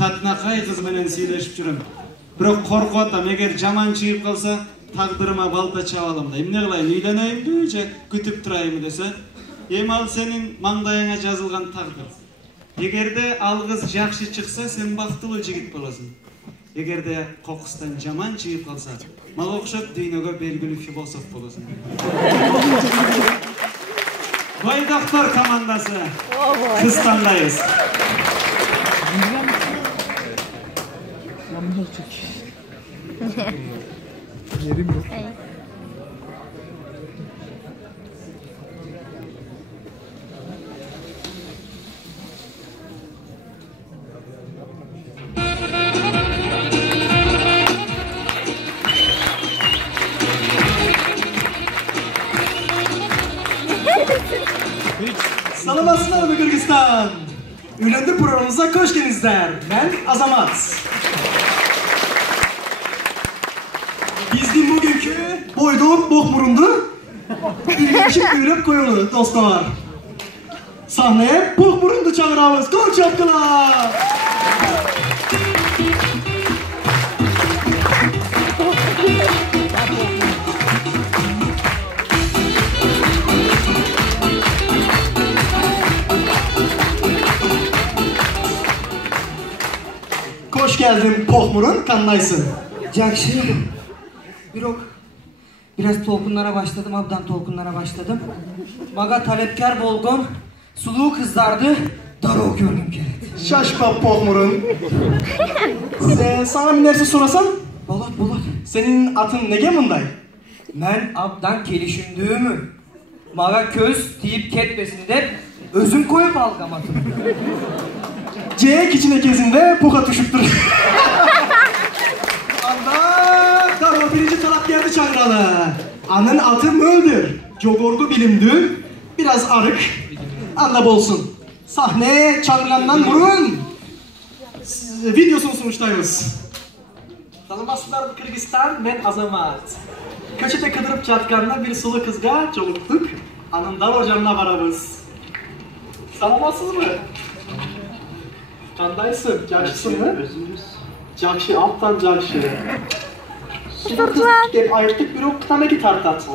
Tatnakay kız menen siyleship жүрөm. Бирок коркуп атам, эгер жаман чыгып калса, тагдырыма балта чаап алам да. Эмне кылайын, үйлөнөйүнбү же күтүп турайынбы десе, эми ал сенин маңдайыңа жазылган тагдыр. Эгерде ал кыз жакшы чыкса, сен бактылуу жигит болосуң. Эгерде кокустан жаман чыгып калса, мага окшоп дүйнөгө белгилүү философ болосуң. Байдактар командасы. Кыз тандайбыз. Yerim yok. Salamasınlar mı Kırgızistan? Ülendür programımıza hoş geldinizler. Ben Azamat. Bizden bugünkü boydu, bokburundu. İlginçlik üyülüp koyulu dostlar. Sahneye bokburundu çağırağımız. Kol çapkılar. Hoş geldin Pohmur'un kanlaysın. Jakşı. Biraz tolkunlara başladım, abdan tolkunlara başladım. Maga talepkar bolgon, suluğu kızlardı, darı gördüm keret. Şaşma Pohmur'un. Sana bir neresi sorasam? Bolat. Senin atın nege munday? Ben abdan kelişimdüğümü. Maga köz deyip ketmesini de özüm koyup algamadım. C içine kezinde puka tuşuptur. Anda darı birinci taraf geldi çağıralı. Anın atı möldür. Jogorgu bilimdü. Biraz arık. Anda bolsun. Sahne çağrılandan vurun. Videosunu sunuştayız. Tanımazsınlar Kırgızistan, ben Azamat. Köşede kıdırıp çatkanda bir sulu kızga çoluktuk. Anındar hocamla varabız. Tanımazsınız mı? Kandaysın, jakşısın mı? Jakşı, alttan jakşı. Şimdi kız hep ayırttık, bir ok tamaki tartat.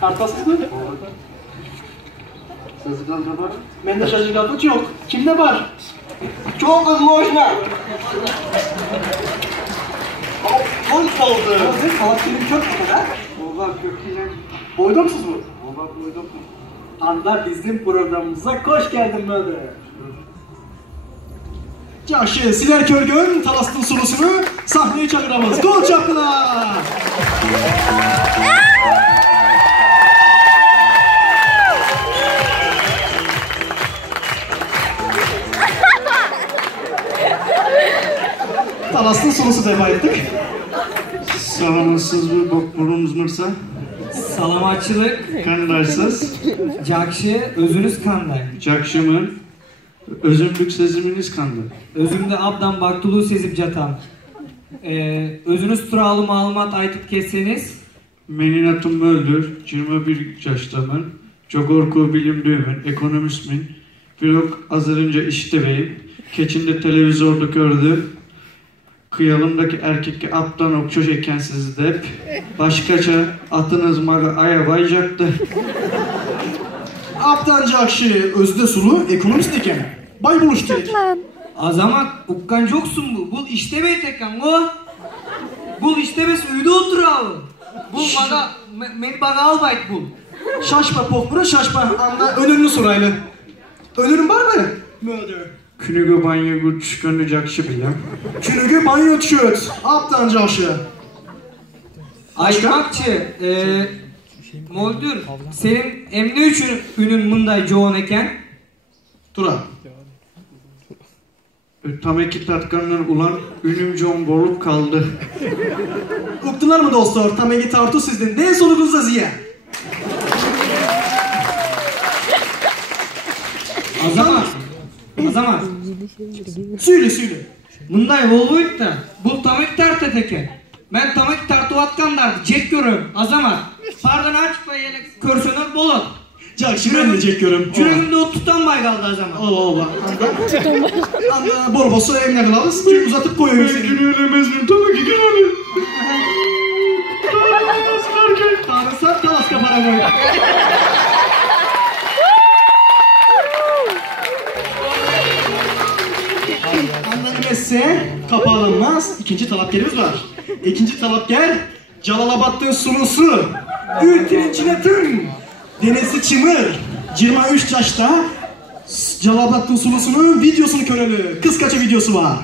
Tartatsız mı? Sazıkalda var. Bende şaşırgatlık yok. Kimde var? Çok hızlı hoşlar. Konç oldu. Salak film kök mü kadar? Oğlan köküyle. Boydomsuz mu? Oğlan boydum. Anda bizim programımıza hoş geldin böyle. Jakşı, siler körgün, Talas'ın sulusunu sahneye çağıramaz. Gol çapkılar! Talas'ın sulusu defa ettik. Salamasız bir bokburunuz mırsa? Salamatçılık, Kandaysız. jakşı, özünüz kanday. Jakşımın özümlük seziminiz kandı. Özümde abdan baktılığı sezip jatam. Özünüz turalı malumat aytıp kesseniz. Menin atım öldür, 21 yaştamın, jogorku bilimdüğümün, ekonomistmin, birok azırınca işitebeyim, keçinde televizyonda gördüm, kıyalımdaki erkekki attan okçoş ekensiz dep, başkaça atınız maga aya bayacaktı. Aptan jakşı, özde sulu, ekonomist eken. Bay buluştu. Azamat, ukkan joksun bu. Bul iştebey tekken o. Bul iştebes uyda oturalım. Bul maga, meni baga albayt bul. Şaşma Pohmur'a şaşma. Anda önünü soraylı. Önürün var mı? Murder. Künügü banyo çıkanı jakşı bilem. Künügü banyo tüşöt. Aptan jakşı. Aymakçı, Moldur, senin emni üçün ünün mınday joğun eken? Tura. Tam iki tatkanın ulan ünüm jon bolup kaldı. Uktular mı dostlar? Tam egi tartu sizden. Den solunuzda ziye. Azamat. Söyle. Mınday bolboyut da, bul tamak tart teke. Ben tamak tartıp atkanlardı, cek görüyorum. Azamat. Pardon açıp yelek körsönör bolot. Jakşı ben de çekiyorum. Yüreğimde o tutanmay kaldı o zaman. Allah. Anda borbosu evine kılavuz. Uzatıp koyuyoruz. Ben günü ölemez miyim? Tabii ki günü ölemez. Tanrısan talas kapara koy. Anlanmazsa kapağlanmaz. İkinci talapgerimiz var. İkinci talapger Cəlalabat'ın sulusu. Ülkenin içine tüm. Denesi Çımır. 23 yaşta Cəlalabat'ın sulusunun videosunu köreli. Kız kaça videosu var.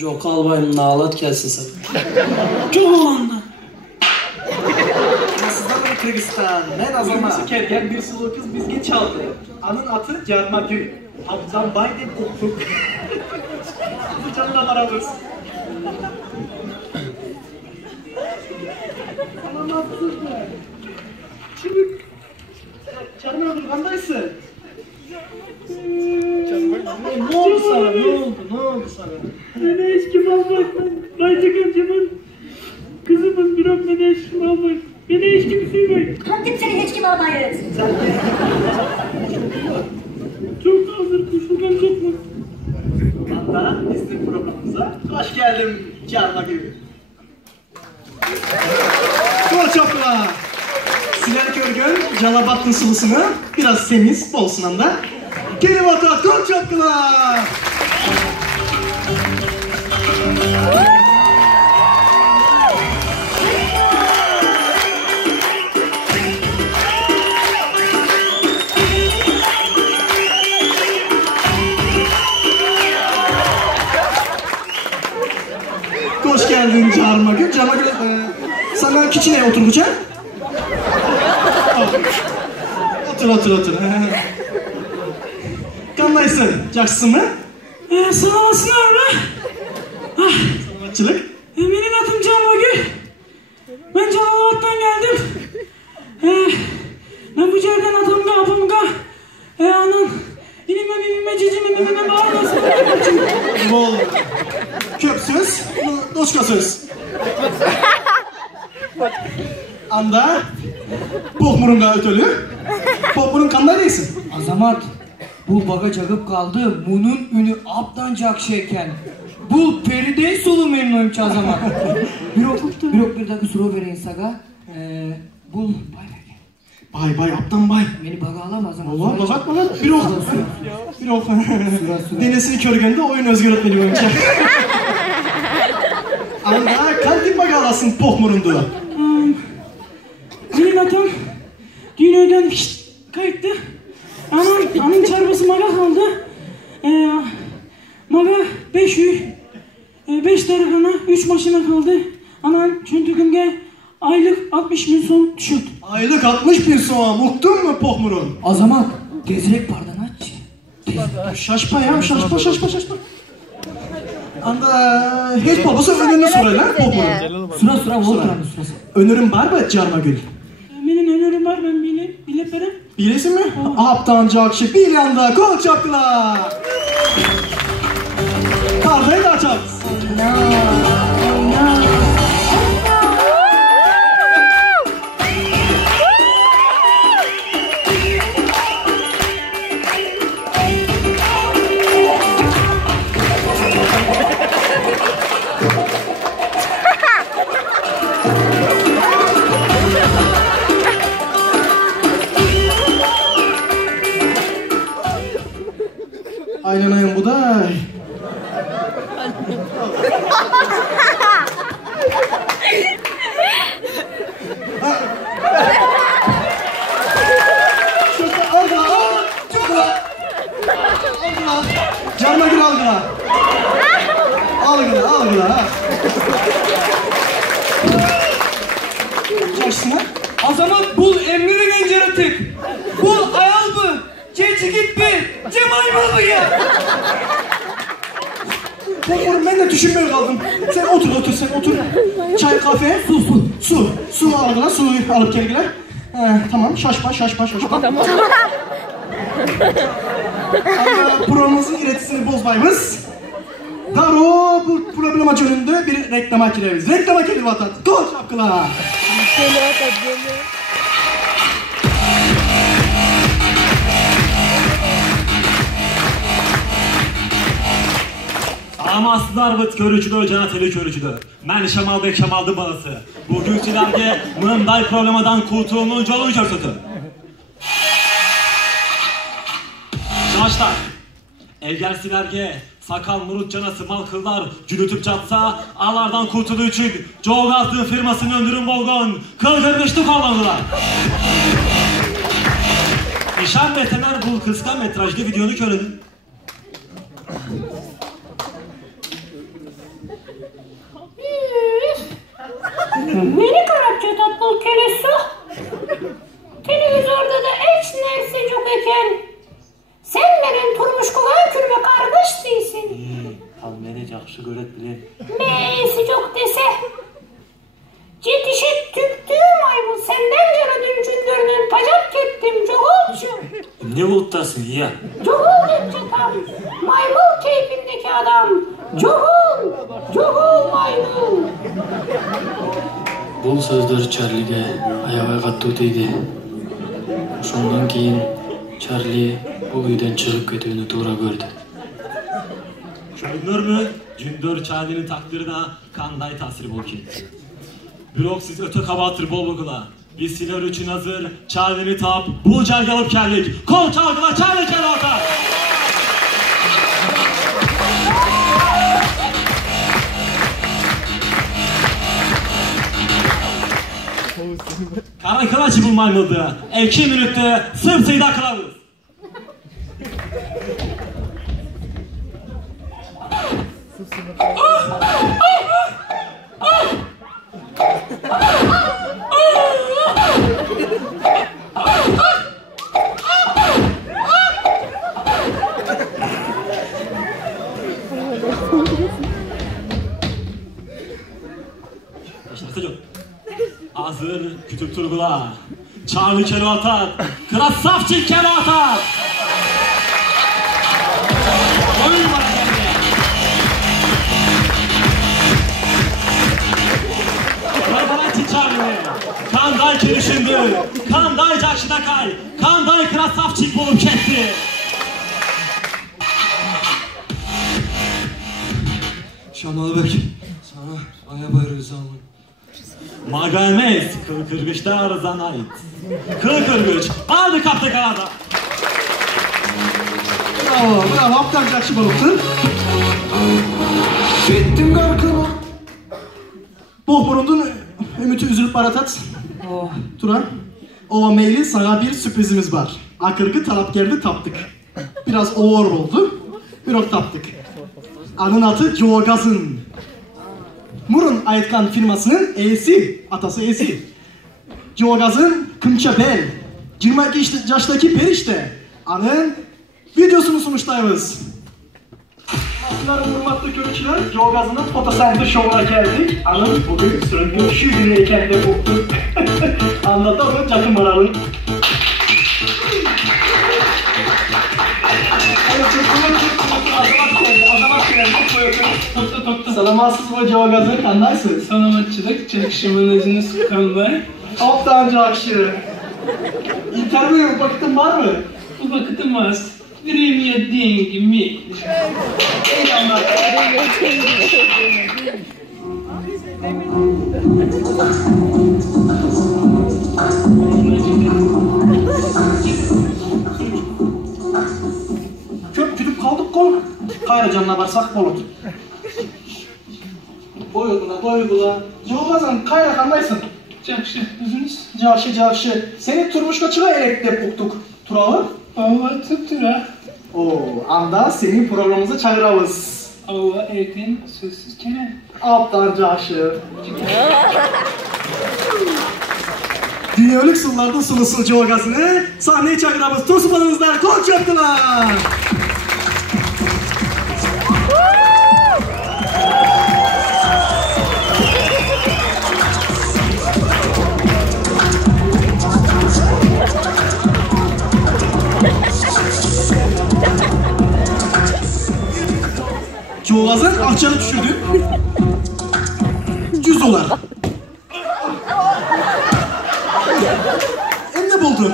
Çok albayım, nalat gelsin sana. Çok olanda. Sizden mi Kırgızistan? Ben o zaman. Sikerken bir sulu kız bizge çaldı. Anın atı Carma Gül. Hamzan Biden oktuk. Bu canına aramız. Çabuk. Carma Gül kandaysın? Ne oldu sana? Ne oldu sana? Beni eşkim almaktan, Baycak amcamın kızımın bir ok beni eşkim almak. Beni eşkim suymayın. Kalktım seni hiç kim almayız. Çok hazır kuşlukan çok mu? Hatta bizim programımıza hoş geldin Carma Gül. Koçoklar. Siler Körgön, Cəlalabat'ın sulusunu biraz temiz, bolsun anda. Gelin atak, koçoklar. Hoş geldin Carma Gül. Carma Gül, sana kiçine oturacağım. Otur. Kandaysın, Jakşı mı? Sağlasın abi. Sanatçılık. Benim adım Carma Gül. Ben Cəlalabat'tan geldim. Ben bu yerden atamga apamga. Anan. İnime cicime bağırmasın. Bol. Köp söz, doçka söz. Anda Pohmurunga ötölü. Pohmurun kandaydayısın. Azamat, bu baga çakıp kaldı. Bunun ünü aptan Jakşı eken. Bu peride solu memnunum ki Azamat. Bir dakika soru vereyim saga. Bul Bay, aptan bay. beni baga alamaz ama. Allah, bakma lan. Bir ok. Denesini körgende oyun özgür öğretmeni boyunca. Anda kantin baga alasın Pohmurundu. Benim atam düğünöyden kayıttı. Anın çarpısı maga kaldı. Maga 5 üy, 5 tarafına 3 maşına kaldı. Anan çöntükümge aylık 60 bin son düşürdü. Aylık 60 bin soğan. Muktun mu Pohmurun? Azamat, gezerek pardon aç. Şaşpa ya, şaşpa. Anda hiç babası önüne sorayla Pohmurun. Sıra Volkan'ın sırası. Önürüm var mı Carma Gül? Benim öneririm var ben bile verem. Bilesin mi? Aptan Jakşı bir yanda kol çaptılar. Kardayı da açarız. Aylanayım bu da. Carma Gül algıla. Algıla. Jakşı'na. Azamat bul emrine genç yaratık. Bul ayal mı? Çeçi git bir. Cem mı ya? Oğlum ben de düşünmeye kaldım. Sen otur sen otur. Çay, kahve, su al, suyu alıp gel gel. Tamam, şaşma. Tamam. Ama programımızın iletisini bozmayımız. Daro bu problema çözümünde bir reklama gireriz. Reklama gireriz vatan. Koş akıla. Amasızlar vıt körücüdür, canateli körücüdür. Mən Şamalbek Şamaldı balası. Bugün sizlerge mınday problemadan kurtulunun yolu görsüdür. Çağışlar, eğer sizlerge sakal murut canası mal kıllar gülütüp çatsa, alardan kurtuluğu için Çoğgazlığı firmasının öndürün bolgon, kılgırmışlık olandılar. İşan veteriner bu kısa metrajlı videonu körüdür. Beni karabça tatlı kelesi. Televizyonda da hiç nersi yok eken. Sen benim turmuşkuğa kürme kardeş değilsin. Al beni yaxşı göret bilen. Meysi yok dese. Yetişip tüktüğü maymun senden cana düncündürünün tacak kettim Çoğulcu. Ne buluttasın ya? Çoğul etçatam. Maymun keyfindeki adam. Çoğul maymun. Бұл сөздер Чарлиге аябай катуу тийди. Ошондон кийин Чарли бул үйдөн чыгып кетүүнү туура көрдү. Görünürmü? Gündür Charlie'nin takdirine kanday tasir bolkin. Bürok siz öte kabatır bol bugula. Biz siler için hazır, Charlie'ni tap, bu alıp keldik. Kol çalgıla Charlie gel orta! Karan kılaçı bulmaymadı. 2 minütte sımsıyla kılavuz. Hazır kütüp turgula. Charlie kelo atar. Krasavçik kelo atar. Oyun var geldi. Krasavçik Charlie. Kanday kirişindi. Kanday jakşıda kay. Kanday krasavçik bulup ketdi. Şamalbek, sana ayabayır rızalım. Magaymez, kıl kırgıçlar sana ait. Kıl kırgıç, aldı kaptı kanada. Bravo, aptal jakşı balıktı. Bettim garkını. Bol burundun, ümiti üzülüp baratat. Turan, ova meyli sana bir sürprizimiz var. Akırgı talapgerdi taptık. Biraz oğur oldu, bir ok taptık. Anın adı Çoğgaz'ın. Murun Aytkan firmasının e'si, atası e'si. Çoğgaz'ın Kımça Bel, 22 yaştaki perişte. Anın videosunu sunuştayız. Atların hurmatlı körükçüler, Çoğgaz'ın fotosentez şovuna geldik. Anın bugün sürüngün şu güneyken de buktuk. Anladı onu Çakın Maral'ın. Salamatsız bu Çoğgaz'ın kandaysın. Salamatçılık, çalışmanızını sıkanlar. Aptan Cakşı. İnterview vakitin var mı? Bu vakitim az. Время деньги, ми. Eyvallah. Köp kütüp kaldık kol. Kayra canına varsak bolut. Boygula. Çoğgaz'ın kayra kandaysın. Жақсы, өзіңіз? Жақшы. Seni turmuşka çığa elektrep uktuk. Turalı? Ава, тұра. Oo, anda senin programımıza çağırırız. Ава, erken sözsüz kenar. Aptal Cakşı. Dünyalık sunularda sunusu Çoğgaz'ını sahneye çağırırız. Tosmanımızdan kol çöptüler. Akçanı düşürdü. $100. Ne buldu?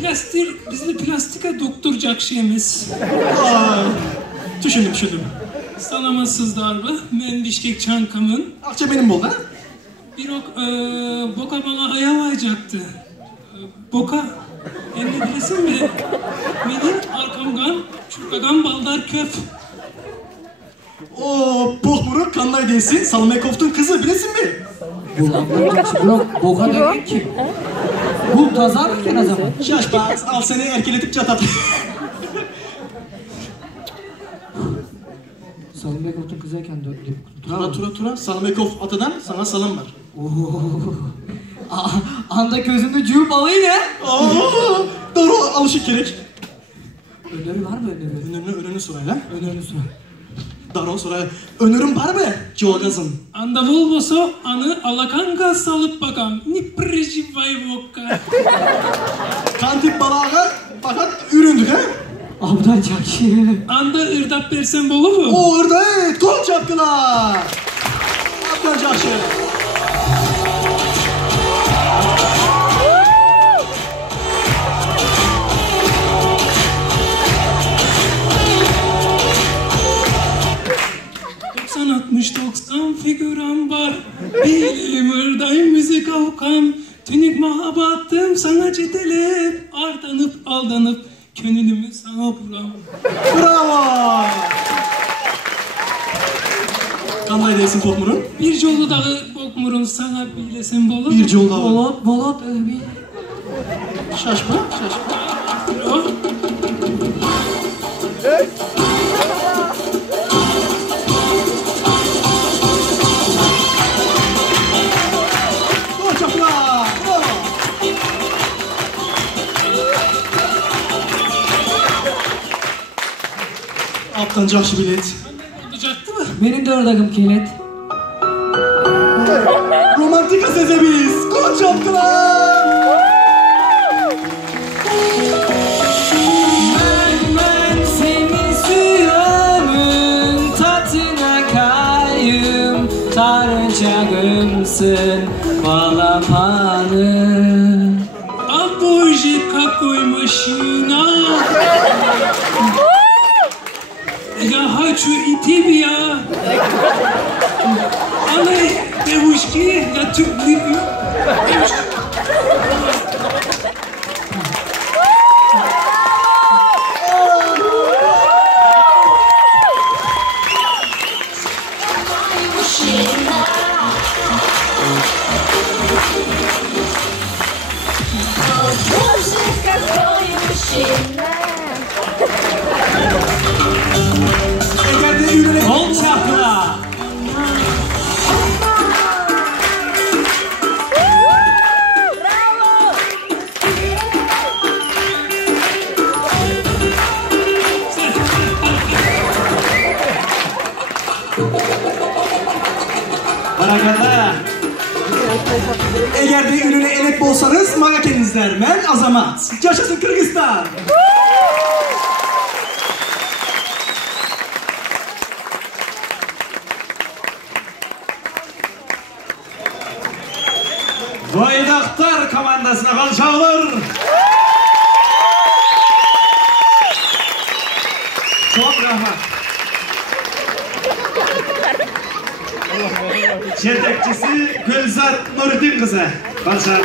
Plastik, bizde plastika doktorcak şeyimiz. Düşündüm. Salamasız darbe, men dişkek çankamın. Akça benim buldu ha? Bir boka bana ayavayacaktı. Boka, hem de bilesin mi? Benim arkamdan çurkagan baldar köp. O Pohmur'u kanlay değilsin. Salmekov'tun kızı bilesin mi? Yok, boka dönmek kim? Bu taza mı o zaman? Şaşmaz, al seni erkeletip çatat. Salim Bekov'un kızıyken döndü. Tura. Salmekov atadan sana salam var. Anda gözünde cüğü balığı ne? Doğru, alışık gerek. Öneri var mı öneri? Önünü sorayla. Öneri sor. Doğru sorayla. Önerim var mı? Cevagazım. Anda volboso anı alakanka salıp bakam. Ni prejivay vokka. Kantip balağa fakat üründük ha? Abdan çakşı. Anda ırdap versen bolu mu? O orada kol çapkılar. Abdan çakşı. ...90 figüran var. Bilim ırdayım müzik avkam. Tünik mahabattım sana çetelep. Ardanıp aldanıp könlümü sana buram. Bravo. Kanlay değilsin Pohmur'un. Bir yolu dağı bokmurun sana bilesin bolu. Bir yol daha var. Bolot. Şaşma. Aptan cahşi bilet. Olacaktı mı? Benim de oradakım kilit. Romantika sezebiz. Kol çapkılar. Ben senin suyumun tatına kayım. Tarıncağımsın balapanım. Aboji какой машина. Я хочу и тебя. Она девушки, я люблю. Kol çapkılar. Barakalla. Eğer de ürüne elet bolsanız maga kendinizler. Men azamat. Yaşasın Kırgızistan. Boydaktar komandasına kalçalar. Çok rahat. Yetekçisi Gülzar Nuruddin kızı. Kalçalar.